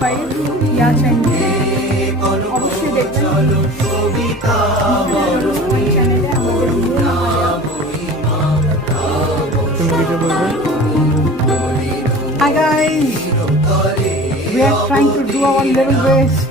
5 ইয়া channel অবশ্যই দেখবেন। চ্যানেলে আমাদের Hi guys, we are trying to do our level best.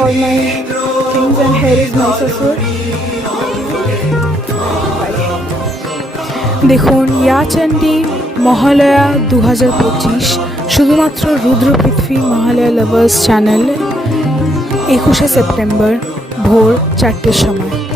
All my things and hair is nice as well. দেখুন ইয়াচণ্ডী মহালয়া 2025 শুধুমাত্র Rudra Prithvi Mahalaya lovers channel 21শে September ভোর 4টের সময়।